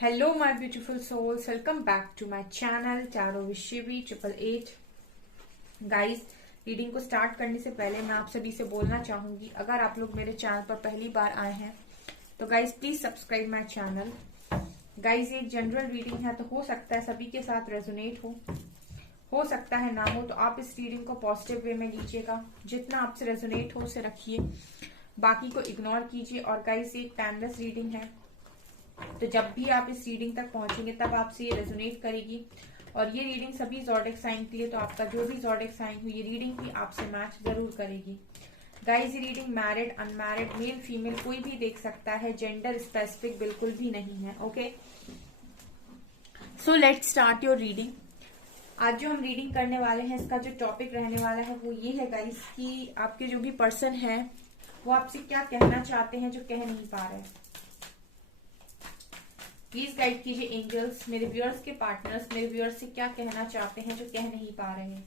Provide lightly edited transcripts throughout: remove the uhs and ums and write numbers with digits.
Hello, my beautiful souls. Welcome back to my channel Tarot with Shivi 888. Guys, reading को start करने से पहले मैं आप सभी से बोलना चाहूंगी, अगर आप लोग मेरे चैनल पर पहली बार आए हैं तो guys please subscribe my channel. Guys, ये एक जनरल रीडिंग है, तो हो सकता है सभी के साथ रेजोनेट हो सकता है ना हो, तो आप इस रीडिंग को पॉजिटिव वे में लीजिएगा। जितना आपसे रेजोनेट हो उसे रखिए, बाकी को इग्नोर कीजिए। और गाइस, ये एक टाइमलेस रीडिंग है, तो जब भी आप इस रीडिंग तक पहुंचेंगे तब आपसे ये रेजोनेट करेगी। और ये रीडिंग सभी ज़ोडिएक साइन के लिए, तो आपका जो भी ज़ोडिएक साइन हो ये रीडिंग भी आपसे मैच जरूर करेगी। गाइस, ये reading married, unmarried, male female कोई भी देख सकता है, जेंडर स्पेसिफिक बिल्कुल भी नहीं है। Okay, so let's start your reading. आज जो हम रीडिंग करने वाले हैं, इसका जो टॉपिक रहने वाला है वो ये है गाइस कि आपके जो भी पर्सन है वो आपसे क्या कहना चाहते हैं जो कह नहीं पा रहे। प्लीज गाइड कीजिए एंजल्स, मेरे व्यूअर्स के पार्टनर्स मेरे व्यूअर्स से क्या कहना चाहते हैं जो कह नहीं पा रहे हैं।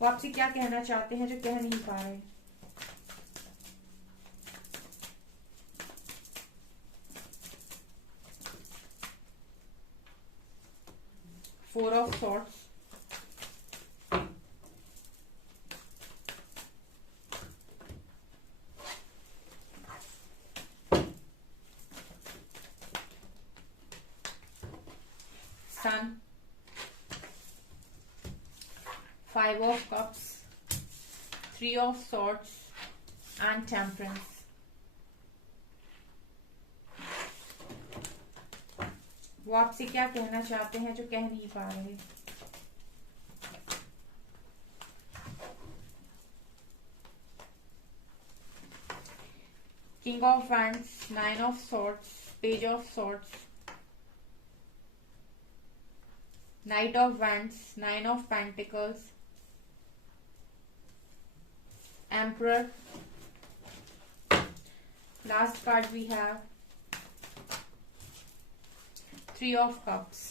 वो आपसे क्या कहना चाहते हैं जो कह नहीं पा रहे। Four of swords, sun, five of cups, three of swords and temperance. वो आपसे क्या कहना चाहते हैं जो कह नहीं पा रहे। King of wands, nine of swords, page of swords, Knight of Wands, Nine of Pentacles, Emperor. Last card we have Three of Cups.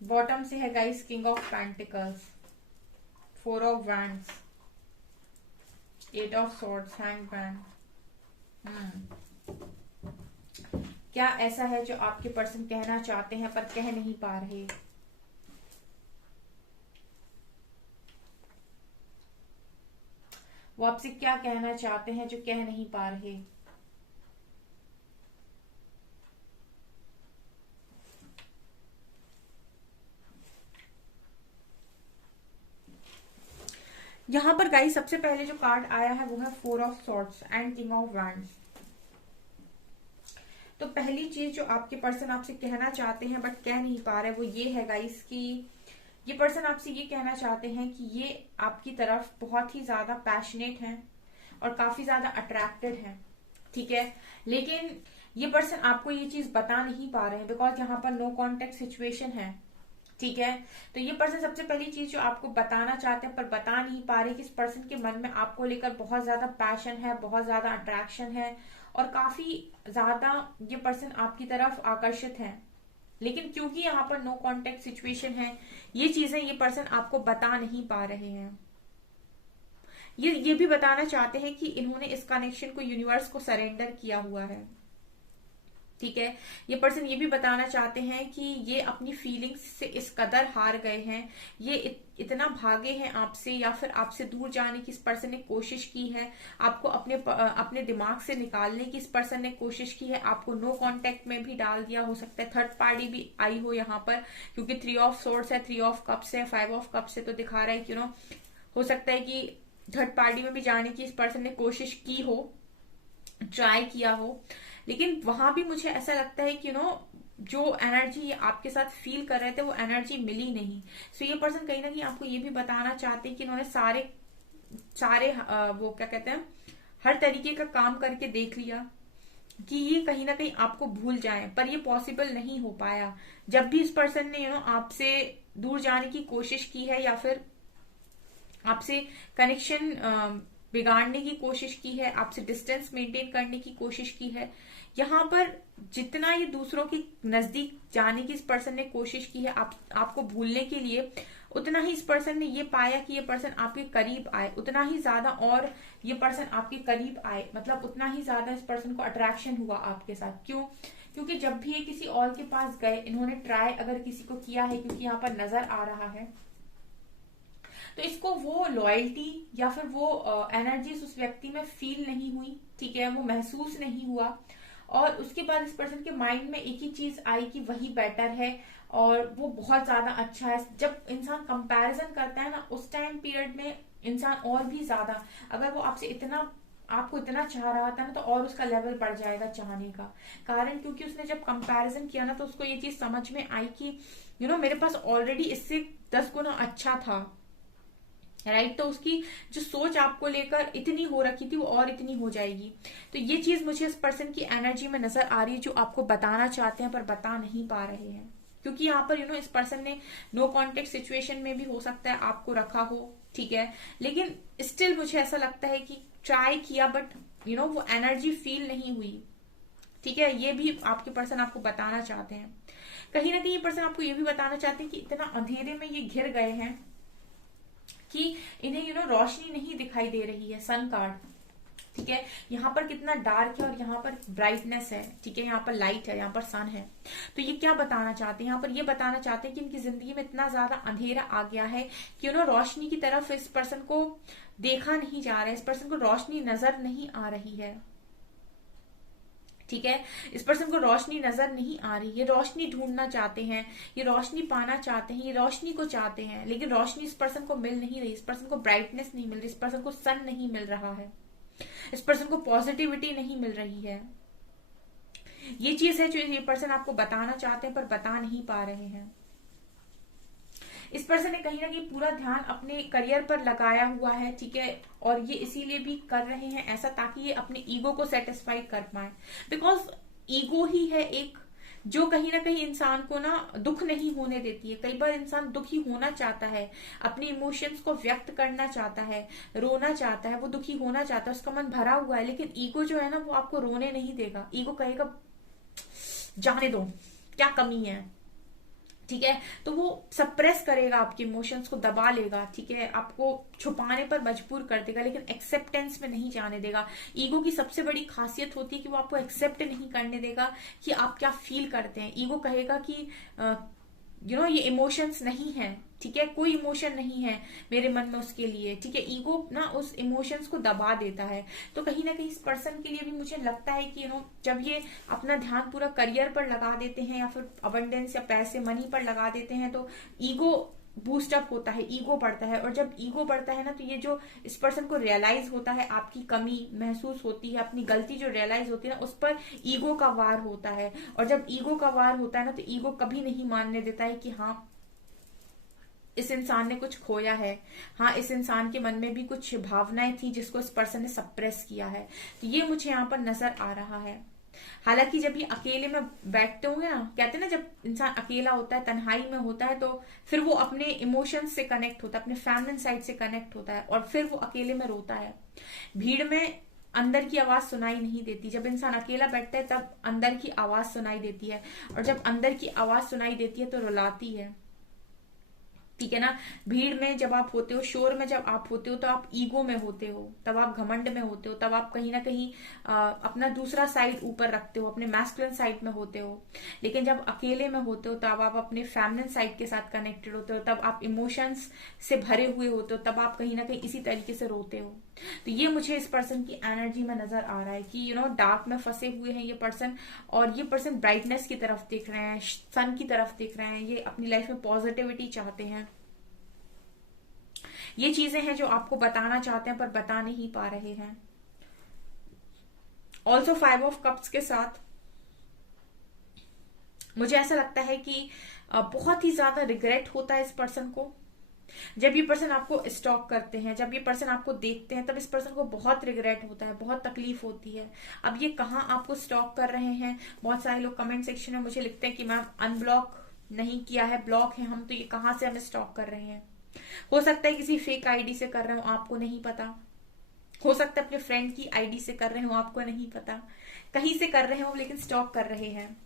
Bottom से है guys King of Pentacles, Four of Wands, Eight of Swords, Hanged Man. क्या ऐसा है जो आपके person कहना चाहते हैं पर कह नहीं पा रहे। वो आपसे क्या कहना चाहते हैं जो कह नहीं पा रहे। यहां पर गाइस सबसे पहले जो कार्ड आया है वो है four of swords and king of wands. तो पहली चीज जो आपके पर्सन आपसे कहना चाहते हैं बट कह नहीं पा रहे वो ये है गाइस कि ये पर्सन आपसे ये कहना चाहते हैं कि ये आपकी तरफ बहुत ही ज्यादा पैशनेट हैं और काफी ज्यादा अट्रैक्टेड हैं, ठीक है। लेकिन ये पर्सन आपको ये चीज बता नहीं पा रहे हैं बिकॉज यहाँ पर नो कॉन्टेक्ट सिचुएशन है, ठीक है। तो ये पर्सन सबसे पहली चीज जो आपको बताना चाहते हैं पर बता नहीं पा रहे कि इस पर्सन के मन में आपको लेकर बहुत ज्यादा पैशन है, बहुत ज्यादा अट्रैक्शन है और काफी ज्यादा ये पर्सन आपकी तरफ आकर्षित है। लेकिन क्योंकि यहाँ पर नो कॉन्टेक्ट सिचुएशन है, ये चीजें ये पर्सन आपको बता नहीं पा रहे हैं। ये भी बताना चाहते हैं कि इन्होंने इस कनेक्शन को यूनिवर्स को सरेंडर किया हुआ है, ठीक है। ये पर्सन ये भी बताना चाहते हैं कि ये अपनी फीलिंग्स से इस कदर हार गए हैं, ये इतना भागे हैं आपसे या फिर आपसे दूर जाने की इस पर्सन ने कोशिश की है, आपको अपने दिमाग से निकालने की इस पर्सन ने कोशिश की है, आपको नो कांटेक्ट में भी डाल दिया। हो सकता है थर्ड पार्टी भी आई हो यहाँ पर, क्योंकि थ्री ऑफ सोर्ड्स है, थ्री ऑफ कप्स है, फाइव ऑफ कप्स है, तो दिखा रहा है कि हो सकता है कि थर्ड पार्टी में भी जाने की इस पर्सन ने कोशिश की हो, ट्राई किया हो। लेकिन वहां भी मुझे ऐसा लगता है कि जो एनर्जी ये आपके साथ फील कर रहे थे वो एनर्जी मिली नहीं। सो ये पर्सन कहीं ना कहीं आपको ये भी बताना चाहते हैं कि इन्होंने सारे वो क्या कहते हैं, हर तरीके का काम करके देख लिया कि ये कहीं ना कहीं आपको भूल जाए, पर ये पॉसिबल नहीं हो पाया। जब भी इस पर्सन ने आपसे दूर जाने की कोशिश की है या फिर आपसे कनेक्शन बिगाड़ने की कोशिश की है, आपसे डिस्टेंस मेंटेन करने की कोशिश की है, यहाँ पर जितना ये दूसरों के नजदीक जाने की इस पर्सन ने कोशिश की है आपको भूलने के लिए, उतना ही इस पर्सन ने ये पाया कि ये पर्सन आपके करीब आए, उतना ही ज्यादा और ये पर्सन आपके करीब आए, मतलब उतना ही ज्यादा इस पर्सन को अट्रैक्शन हुआ आपके साथ। क्यों? क्योंकि जब भी ये किसी और के पास गए, इन्होंने ट्राई अगर किसी को किया है, क्योंकि यहाँ पर नजर आ रहा है, तो इसको वो लॉयल्टी या फिर वो एनर्जीज उस व्यक्ति में फील नहीं हुई, ठीक है, वो महसूस नहीं हुआ। और उसके बाद इस पर्सन के माइंड में एक ही चीज आई कि वही बेटर है और वो बहुत ज्यादा अच्छा है। जब इंसान कंपैरिजन करता है ना, उस टाइम पीरियड में इंसान और भी ज्यादा, अगर वो आपसे इतना आपको इतना चाह रहा था ना, तो और उसका लेवल बढ़ जाएगा चाहने का कारण, क्योंकि उसने जब कंपैरिजन किया ना, तो उसको ये चीज समझ में आई कि मेरे पास ऑलरेडी इससे 10 गुना अच्छा था, राइट। तो उसकी जो सोच आपको लेकर इतनी हो रखी थी, वो और इतनी हो जाएगी। तो ये चीज मुझे इस पर्सन की एनर्जी में नजर आ रही है, जो आपको बताना चाहते हैं पर बता नहीं पा रहे हैं। क्योंकि यहाँ पर इस पर्सन ने नो कॉन्टेक्ट सिचुएशन में भी हो सकता है आपको रखा हो, ठीक है, लेकिन स्टिल मुझे ऐसा लगता है कि ट्राई किया, बट वो एनर्जी फील नहीं हुई, ठीक है। ये भी आपके पर्सन आपको बताना चाहते हैं। कहीं ना कहीं ये पर्सन आपको ये भी बताना चाहते हैं कि इतना अंधेरे में ये घिर गए हैं कि इन्हें रोशनी नहीं दिखाई दे रही है। सन कार्ड, ठीक है, यहाँ पर कितना डार्क है और यहाँ पर ब्राइटनेस है, ठीक है, यहाँ पर लाइट है, यहाँ पर सन है। तो ये क्या बताना चाहते हैं? यहाँ पर ये बताना चाहते हैं कि इनकी जिंदगी में इतना ज्यादा अंधेरा आ गया है कि रोशनी की तरफ इस पर्सन को देखा नहीं जा रहा है, इस पर्सन को रोशनी नजर नहीं आ रही है, ठीक है, इस पर्सन को रोशनी नजर नहीं आ रही है। रोशनी ढूंढना चाहते हैं, ये रोशनी पाना चाहते हैं, ये रोशनी को चाहते हैं, लेकिन रोशनी इस पर्सन को मिल नहीं रही, इस पर्सन को ब्राइटनेस नहीं मिल रही, इस पर्सन को सन नहीं मिल रहा है, इस पर्सन को पॉजिटिविटी नहीं मिल रही है। ये चीज है जो ये पर्सन आपको बताना चाहते हैं पर बता नहीं पा रहे हैं। इस पर्सन ने कहीं ना कहीं पूरा ध्यान अपने करियर पर लगाया हुआ है, ठीक है, और ये इसीलिए भी कर रहे हैं ऐसा ताकि ये अपने ईगो को सेटिस्फाई कर पाए। बिकॉज ईगो ही है एक जो कहीं ना कहीं इंसान को ना दुख नहीं होने देती है। कई बार इंसान दुखी होना चाहता है, अपने इमोशंस को व्यक्त करना चाहता है, रोना चाहता है, वो दुखी होना चाहता है, उसका मन भरा हुआ है, लेकिन ईगो जो है ना वो आपको रोने नहीं देगा। ईगो कहेगा जाने दो, क्या कमी है, ठीक है, तो वो सप्रेस करेगा, आपके इमोशंस को दबा लेगा, ठीक है, आपको छुपाने पर मजबूर कर देगा, लेकिन एक्सेप्टेंस में नहीं जाने देगा। ईगो की सबसे बड़ी खासियत होती है कि वो आपको एक्सेप्ट नहीं करने देगा कि आप क्या फील करते हैं। ईगो कहेगा कि ये इमोशंस नहीं है, ठीक है, कोई इमोशन नहीं है मेरे मन में उसके लिए, ठीक है। ईगो ना उस इमोशंस को दबा देता है। तो कहीं ना कहीं इस पर्सन के लिए भी मुझे लगता है कि जब ये अपना ध्यान पूरा करियर पर लगा देते हैं या फिर अबंडेंस या पैसे मनी पर लगा देते हैं, तो ईगो बूस्टअप होता है, ईगो बढ़ता है। और जब ईगो बढ़ता है ना, तो ये जो इस पर्सन को रियलाइज होता है, आपकी कमी महसूस होती है, अपनी गलती जो रियलाइज होती है ना, उस पर ईगो का वार होता है। और जब ईगो का वार होता है ना, तो ईगो कभी नहीं मानने देता है कि हाँ इस इंसान ने कुछ खोया है, हाँ इस इंसान के मन में भी कुछ भावनाएं थी जिसको इस पर्सन ने सप्रेस किया है। तो ये मुझे यहाँ पर नजर आ रहा है। हालांकि जब ये अकेले में बैठते होंगे ना, कहते हैं ना जब इंसान अकेला होता है, तन्हाई में होता है, तो फिर वो अपने इमोशंस से कनेक्ट होता है, अपने फैमिली साइड से कनेक्ट होता है, और फिर वो अकेले में रोता है। भीड़ में अंदर की आवाज सुनाई नहीं देती। जब इंसान अकेला बैठता है तब अंदर की आवाज सुनाई देती है, और जब अंदर की आवाज सुनाई देती है तो रुलाती है, ठीक है ना। भीड़ में जब आप होते हो, शोर में जब आप होते हो, तो आप ईगो में होते हो, तब आप घमंड में होते हो, तब आप कहीं ना कहीं अपना दूसरा साइड ऊपर रखते हो, अपने मैस्कुलिन साइड में होते हो। लेकिन जब अकेले में होते हो तब आप अपने फेमिनिन साइड के साथ कनेक्टेड होते हो, तब आप इमोशंस से भरे हुए होते हो, तब आप कहीं ना कहीं इसी तरीके से रोते हो। तो ये मुझे इस पर्सन की एनर्जी में नजर आ रहा है कि डार्क में फंसे हुए हैं ये पर्सन, और ये पर्सन ब्राइटनेस की तरफ देख रहे हैं, सन की तरफ देख रहे हैं, ये अपनी लाइफ में पॉजिटिविटी चाहते हैं। ये चीजें हैं जो आपको बताना चाहते हैं पर बता नहीं पा रहे हैं। ऑल्सो 5 ऑफ कप्स के साथ मुझे ऐसा लगता है कि बहुत ही ज्यादा रिग्रेट होता है इस पर्सन को। जब ये पर्सन आपको स्टॉक करते हैं, जब ये पर्सन आपको देखते हैं, तब इस पर्सन को बहुत रिग्रेट होता है, बहुत तकलीफ होती है। अब ये कहाँ आपको स्टॉक कर रहे हैं? बहुत सारे लोग कमेंट सेक्शन में मुझे लिखते हैं कि मैम अनब्लॉक नहीं किया है, ब्लॉक है हम, तो ये कहाँ से हमें स्टॉक कर रहे हैं। हो सकता है किसी फेक आईडी से कर रहे हो, आपको नहीं पता। हो सकता है अपने फ्रेंड की आईडी से कर रहे हो, आपको नहीं पता। कहीं से कर रहे हो लेकिन स्टॉक कर रहे हैं,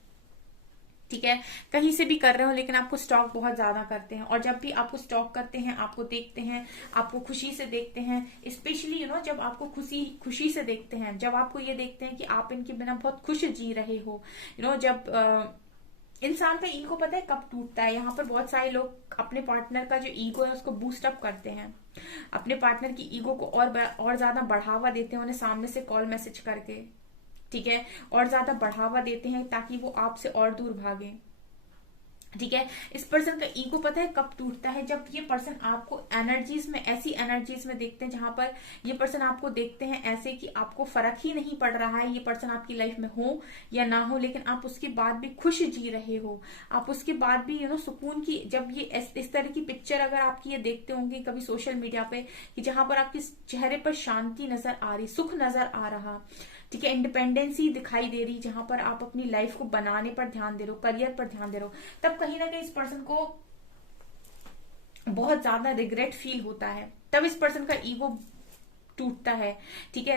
ठीक है, कहीं से भी कर रहे हो लेकिन आपको स्टॉक बहुत ज्यादा करते हैं, और जब भी आपको स्टॉक करते हैं, आपको देखते हैं, आपको खुशी से देखते हैं, स्पेशली जब आपको खुशी से देखते हैं, जब आपको ये देखते हैं कि आप इनके बिना बहुत खुश जी रहे हो, जब इंसान का ईगो पता है कब टूटता है। यहाँ पर बहुत सारे लोग अपने पार्टनर का जो ईगो है उसको बूस्ट अप करते हैं, अपने पार्टनर की ईगो को और ज्यादा बढ़ावा देते हैं, उन्हें सामने से कॉल मैसेज करके, ठीक है, और ज्यादा बढ़ावा देते हैं ताकि वो आपसे और दूर भागे। ठीक है, इस पर्सन का ईगो पता है कब टूटता है, जब ये पर्सन आपको एनर्जीज में, ऐसी एनर्जीज में देखते हैं जहां पर ये पर्सन आपको देखते हैं ऐसे कि आपको फर्क ही नहीं पड़ रहा है ये पर्सन आपकी लाइफ में हो या ना हो, लेकिन आप उसके बाद भी खुश जी रहे हो, आप उसके बाद भी सुकून की, जब ये इस तरह की पिक्चर अगर आपकी ये देखते होंगे कभी सोशल मीडिया पे, कि जहां पर आपके चेहरे पर शांति नजर आ रही, सुख नजर आ रहा, ठीक है, इंडिपेंडेंसी दिखाई दे रही, जहां पर आप अपनी लाइफ को बनाने पर ध्यान दे रहे हो, करियर पर ध्यान दे रहे हो, तब कहीं ना कहीं इस पर्सन को बहुत ज्यादा रिग्रेट फील होता है, तब इस पर्सन का ईगो टूटता है। ठीक है,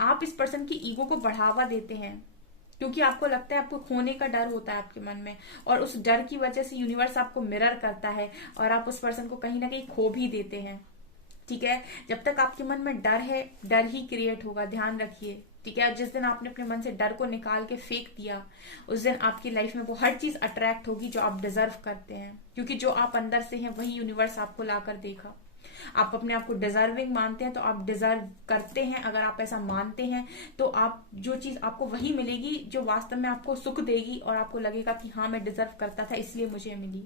आप इस पर्सन की ईगो को बढ़ावा देते हैं क्योंकि आपको लगता है, आपको खोने का डर होता है आपके मन में, और उस डर की वजह से यूनिवर्स आपको मिरर करता है और आप उस पर्सन को कहीं ना कहीं खो भी देते हैं। ठीक है, जब तक आपके मन में डर है, डर ही क्रिएट होगा, ध्यान रखिए। ठीक है, जिस दिन आपने अपने मन से डर को निकाल के फेंक दिया, उस दिन आपकी लाइफ में वो हर चीज अट्रैक्ट होगी जो आप डिजर्व करते हैं, क्योंकि जो आप अंदर से हैं वही यूनिवर्स आपको लाकर देगा। आप अपने आप को डिजर्विंग मानते हैं तो आप डिजर्व करते हैं, अगर आप ऐसा मानते हैं तो आप जो चीज आपको वही मिलेगी जो वास्तव में आपको सुख देगी और आपको लगेगा कि हाँ मैं डिजर्व करता था इसलिए मुझे मिली।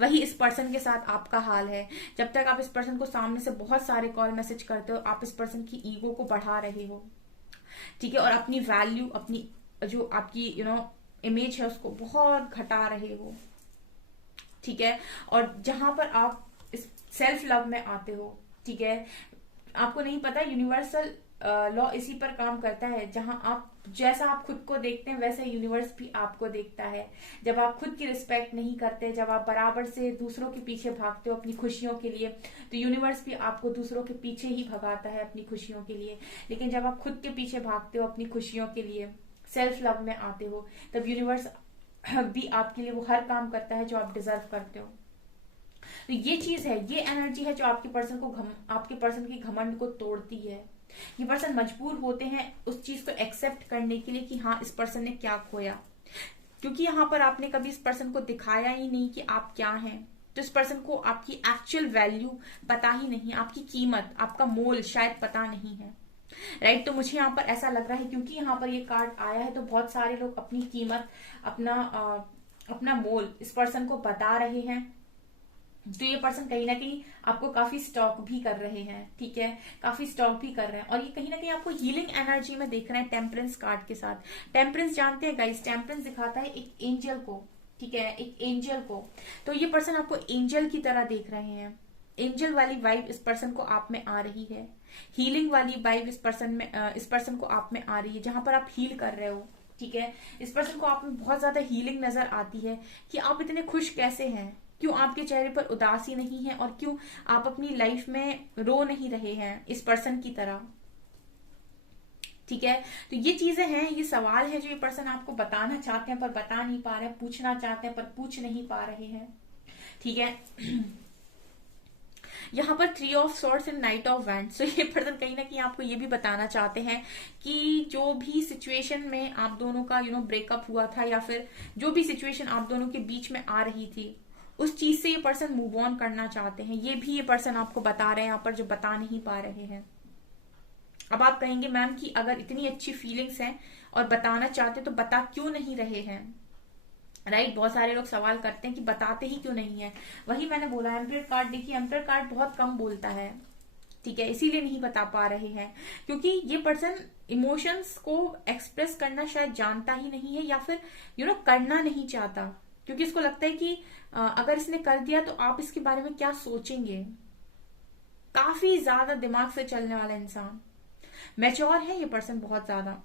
वही इस पर्सन के साथ आपका हाल है, जब तक आप इस पर्सन को सामने से बहुत सारे कॉल मैसेज करते हो, आप इस पर्सन की ईगो को बढ़ा रहे हो। ठीक है, और अपनी वैल्यू, अपनी जो आपकी इमेज है उसको बहुत घटा रहे हो। ठीक है, और जहां पर आप इस सेल्फ लव में आते हो, ठीक है, आपको नहीं पता यूनिवर्सल लॉ इसी पर काम करता है, जहां आप जैसा आप खुद को देखते हैं वैसे यूनिवर्स भी आपको देखता है। जब आप खुद की रिस्पेक्ट नहीं करते, जब आप बराबर से दूसरों के पीछे भागते हो अपनी खुशियों के लिए, तो यूनिवर्स भी आपको दूसरों के पीछे ही भगाता है अपनी खुशियों के लिए। लेकिन जब आप खुद के पीछे भागते हो अपनी खुशियों के लिए, सेल्फ लव में आते हो, तब यूनिवर्स भी आपके लिए वो हर काम करता है जो आप डिजर्व करते हो। तो ये चीज है, ये एनर्जी है जो आपके पर्सन की घमंड को तोड़ती है। ये पर्सन मजबूर होते हैं उस चीज को एक्सेप्ट करने के लिए कि हाँ इस पर्सन ने क्या खोया, क्योंकि यहाँ पर आपने कभी इस पर्सन को दिखाया ही नहीं कि आप क्या हैं, तो इस पर्सन को आपकी एक्चुअल वैल्यू पता ही नहीं, आपकी कीमत, आपका मोल शायद पता नहीं है। राइट, तो मुझे यहाँ पर ऐसा लग रहा है क्योंकि यहाँ पर ये कार्ड आया है तो बहुत सारे लोग अपनी कीमत, अपना मोल इस पर्सन को बता रहे हैं। तो ये पर्सन कहीं ना कहीं आपको काफी स्टॉक भी कर रहे हैं। ठीक है, काफी स्टॉक भी कर रहे हैं, और ये कहीं ना कहीं आपको हीलिंग एनर्जी में देख रहे हैं टेम्परेंस कार्ड के साथ। टेम्परेंस जानते हैं गाइस, टेम्परेंस दिखाता है एक एंजल को। ठीक है, एक एंजल को, तो ये पर्सन आपको एंजल की तरह देख रहे हैं। एंजल वाली वाइब इस पर्सन को आप में आ रही है, हीलिंग वाली वाइब इस पर्सन को आप में आ रही है, जहां पर आप हील कर रहे हो। ठीक है, इस पर्सन को आप में बहुत ज्यादा हीलिंग नजर आती है कि आप इतने खुश कैसे हैं, क्यों आपके चेहरे पर उदासी नहीं है, और क्यों आप अपनी लाइफ में रो नहीं रहे हैं इस पर्सन की तरह। ठीक है, तो ये चीजें हैं, ये सवाल है जो ये पर्सन आपको बताना चाहते हैं पर बता नहीं पा रहे हैं, पूछना चाहते हैं पर पूछ नहीं पा रहे हैं। ठीक है, यहाँ पर 3 of swords and night of wands, तो ये पर्सन कहीं ना कहीं आपको ये भी बताना चाहते हैं कि जो भी सिचुएशन में आप दोनों का ब्रेकअप हुआ था, या फिर जो भी सिचुएशन आप दोनों के बीच में आ रही थी, उस चीज से ये पर्सन मूव ऑन करना चाहते हैं। ये भी ये पर्सन आपको बता रहे हैं यहाँ पर, जो बता नहीं पा रहे हैं। अब आप कहेंगे मैम कि अगर इतनी अच्छी फीलिंग्स हैं और बताना चाहते तो बता क्यों नहीं रहे हैं। राइट, बहुत सारे लोग सवाल करते हैं कि बताते ही क्यों नहीं है। वही मैंने बोला, एम्परर कार्ड देखिए, एम्परर कार्ड बहुत कम बोलता है। ठीक है, इसीलिए नहीं बता पा रहे हैं क्योंकि ये पर्सन इमोशंस को एक्सप्रेस करना शायद जानता ही नहीं है, या फिर करना नहीं चाहता, क्योंकि इसको लगता है कि अगर इसने कर दिया तो आप इसके बारे में क्या सोचेंगे। काफी ज्यादा दिमाग से चलने वाला इंसान, मैच्योर है ये पर्सन बहुत ज्यादा,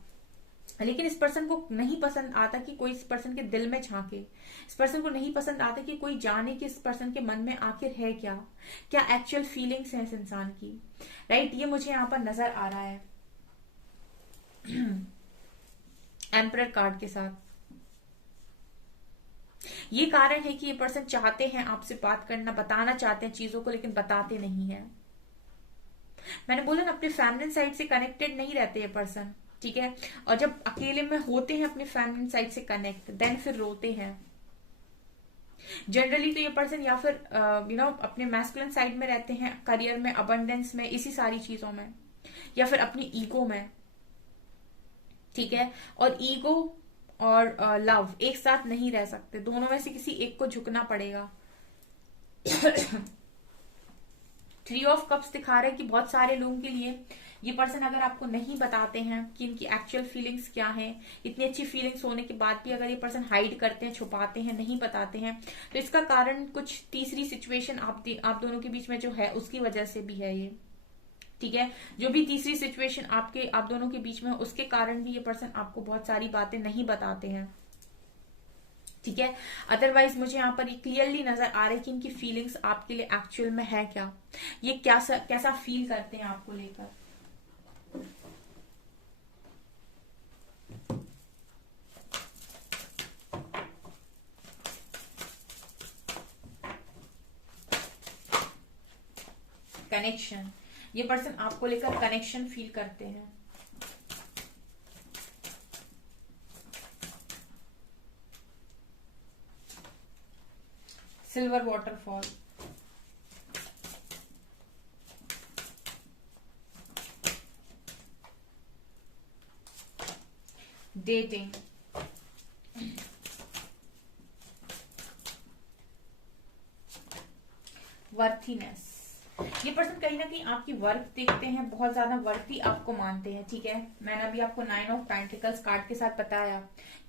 लेकिन इस पर्सन को नहीं पसंद आता कि कोई इस पर्सन के दिल में झांके। इस पर्सन को नहीं पसंद आता कि कोई जाने कि इस पर्सन के मन में आखिर है क्या एक्चुअल फीलिंग्स हैं इस इंसान की। राइट, ये मुझे यहाँ पर नजर आ रहा है एम्परर कार्ड के साथ। ये कारण है कि ये पर्सन चाहते हैं आपसे बात करना, बताना चाहते हैं चीजों को, लेकिन बताते नहीं है। मैंने बोला ना, अपने फैमिली साइड से कनेक्टेड नहीं रहते ये पर्सन, ठीक है। और जब अकेले में होते हैं अपने फैमिली साइड से कनेक्ट, देन फिर रोते हैं जनरली। तो ये पर्सन या फिर अपने मैस्कुलिन साइड में रहते हैं, करियर में, अबंडेंस में, इसी सारी चीजों में, या फिर अपनी ईगो में, ठीक है। और ईगो और लव एक साथ नहीं रह सकते, दोनों में से किसी एक को झुकना पड़ेगा। 3 ऑफ कप्स दिखा रहे हैं कि बहुत सारे लोगों के लिए ये पर्सन अगर आपको नहीं बताते हैं कि इनकी एक्चुअल फीलिंग्स क्या है, इतनी अच्छी फीलिंग्स होने के बाद भी अगर ये पर्सन हाइड करते हैं, छुपाते हैं, नहीं बताते हैं, तो इसका कारण कुछ तीसरी सिचुएशन आप दोनों के बीच में जो है उसकी वजह से भी है ये, ठीक है। जो भी तीसरी सिचुएशन आप दोनों के बीच में, उसके कारण भी ये पर्सन आपको बहुत सारी बातें नहीं बताते हैं, ठीक है। अदरवाइज मुझे यहाँ पर ये क्लियरली नजर आ रहा है कि इनकी फीलिंग्स आपके लिए एक्चुअल में है क्या, ये कैसा फील करते हैं आपको लेकर। कनेक्शन, ये पर्सन आपको लेकर कनेक्शन फील करते हैं। सिल्वर वाटरफॉल, डेटिंग, वर्थीनेस, ये पर्सन कहीं ना कहीं आपकी वर्थ देखते हैं, बहुत ज्यादा वर्थी आपको मानते हैं, ठीक है। मैंने अभी आपको 9 ऑफ पेंटिकल्स कार्ड के साथ बताया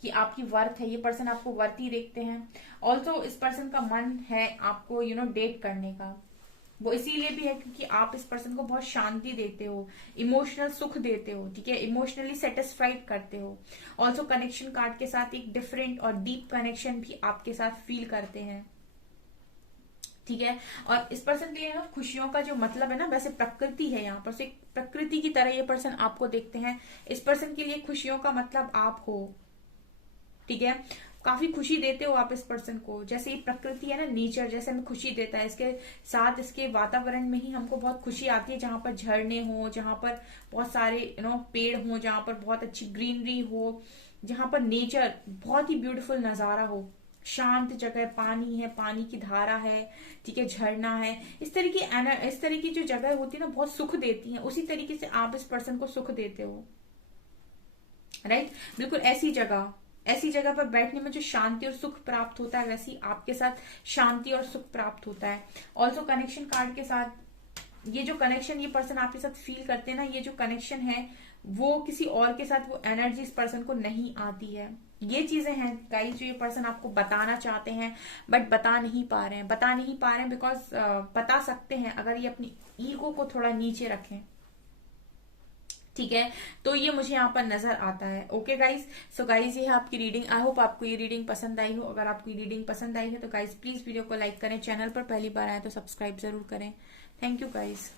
कि आपकी वर्थ है, ये पर्सन आपको वर्थी देखते हैं। ऑल्सो इस पर्सन का मन है आपको डेट करने का, वो इसीलिए भी है क्योंकि आप इस पर्सन को बहुत शांति देते हो, इमोशनल सुख देते हो, ठीक है, इमोशनली सेटिस्फाइड करते हो। ऑल्सो कनेक्शन कार्ड के साथ एक डिफरेंट और डीप कनेक्शन भी आपके साथ फील करते हैं, ठीक है। और इस पर्सन के लिए ना खुशियों का जो मतलब है ना, वैसे प्रकृति है यहाँ पर, एक प्रकृति की तरह ये पर्सन आपको देखते हैं। इस पर्सन के लिए खुशियों का मतलब आप हो, ठीक है। काफी खुशी देते हो आप इस पर्सन को, जैसे ये प्रकृति है ना, नेचर जैसे हमें खुशी देता है, इसके साथ इसके वातावरण में ही हमको बहुत खुशी आती है, जहां पर झरने हो, जहां पर बहुत सारे पेड़ हो, जहां पर बहुत अच्छी ग्रीनरी हो, जहां पर नेचर बहुत ही ब्यूटीफुल नजारा हो, शांत जगह, पानी है, पानी की धारा है, ठीक है, झरना है, इस तरह की जो जगह होती है ना, बहुत सुख देती है। उसी तरीके से आप इस पर्सन को सुख देते हो, राइट। बिल्कुल ऐसी जगह पर बैठने में जो शांति और सुख प्राप्त होता है, वैसी आपके साथ शांति और सुख प्राप्त होता है। ऑल्सो कनेक्शन कार्ड के साथ ये जो कनेक्शन ये पर्सन आपके साथ फील करते हैं ना, ये जो कनेक्शन है वो किसी और के साथ वो एनर्जी इस पर्सन को नहीं आती है। ये चीजें हैं गाइस जो ये पर्सन आपको बताना चाहते हैं, बट बता नहीं पा रहे हैं बिकॉज बता सकते हैं अगर ये अपनी ईगो को थोड़ा नीचे रखें, ठीक है। तो ये मुझे यहाँ पर नजर आता है। ओके गाइज, सो गाइज ये है आपकी रीडिंग। आई होप आपको ये रीडिंग पसंद आई हो। अगर आपको ये रीडिंग पसंद आई है तो गाइज प्लीज वीडियो को लाइक करें, चैनल पर पहली बार आए तो सब्सक्राइब जरूर करें। Thank you guys.